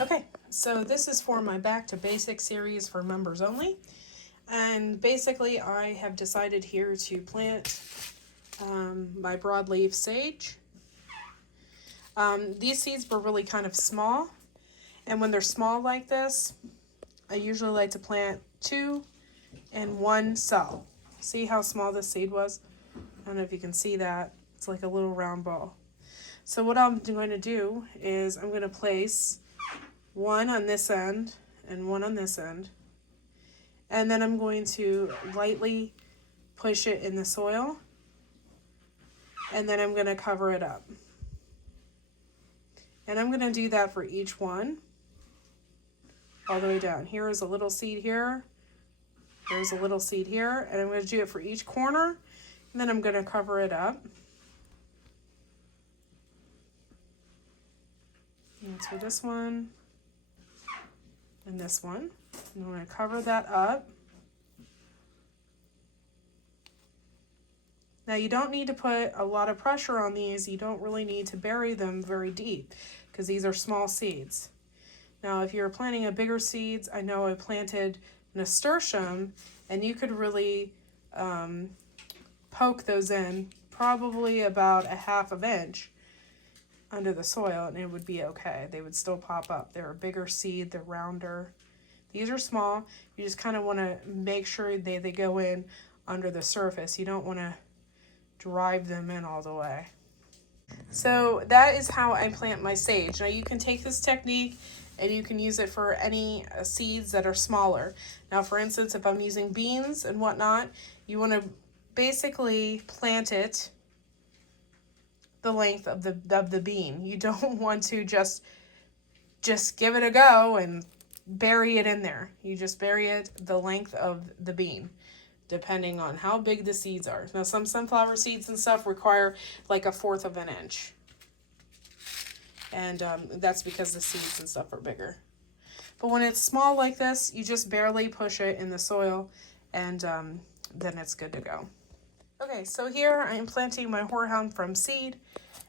Okay, so this is for my Back to Basics series for members only. And basically I have decided here to plant my broadleaf sage. These seeds were really kind of small. And when they're small like this, I usually like to plant 2 in 1 cell. See how small this seed was? I don't know if you can see that. It's like a little round ball. So what I'm going to do is I'm going to place 1 on this end and 1 on this end. And then I'm going to lightly push it in the soil. And then I'm going to cover it up. And I'm going to do that for each one all the way down. Here is a little seed here. There's a little seed here. And I'm going to do it for each corner. And then I'm going to cover it up. That's for this one and this one. And I'm going to cover that up. Now you don't need to put a lot of pressure on these. You don't really need to bury them very deep because these are small seeds. Now if you're planting a bigger seeds, I know I planted nasturtium and you could really poke those in probably about a 1/2 inch under the soil and it would be okay. They would still pop up. They're a bigger seed, they're rounder. These are small. You just kind of want to make sure they go in under the surface. You don't want to drive them in all the way. So that is how I plant my sage. Now you can take this technique and you can use it for any seeds that are smaller. Now for instance, if I'm using beans and whatnot, you want to basically plant it the length of the bean. You don't want to just give it a go and bury it in there. You just bury it the length of the bean, depending on how big the seeds are. Now some sunflower seeds and stuff require like 1/4 inch. And that's because the seeds and stuff are bigger. But when it's small like this, you just barely push it in the soil and then it's good to go. Okay, so here I am planting my horehound from seed,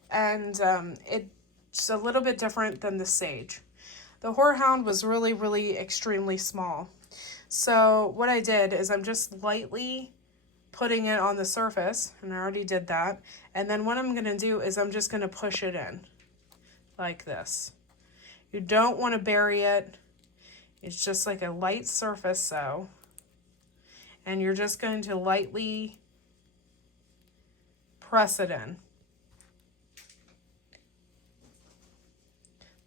and it's a little bit different than the sage. The horehound was really, really extremely small. So what I did is I'm just lightly putting it on the surface, and I already did that. And then what I'm going to do is I'm just going to push it in like this. You don't want to bury it. It's just like a light surface, so. And you're just going to lightly press it in.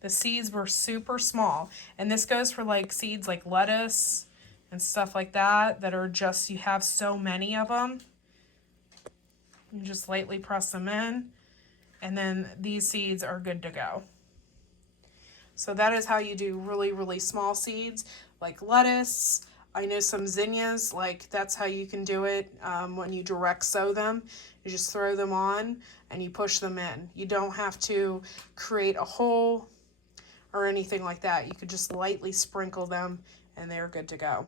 The seeds were super small, and this goes for like seeds like lettuce and stuff like that are just, you have so many of them. You just lightly press them in, and then these seeds are good to go. So that is how you do really, really small seeds like lettuce. I know some zinnias, like that's how you can do it when you direct sow them. You just throw them on and you push them in. You don't have to create a hole or anything like that. You could just lightly sprinkle them and they're good to go.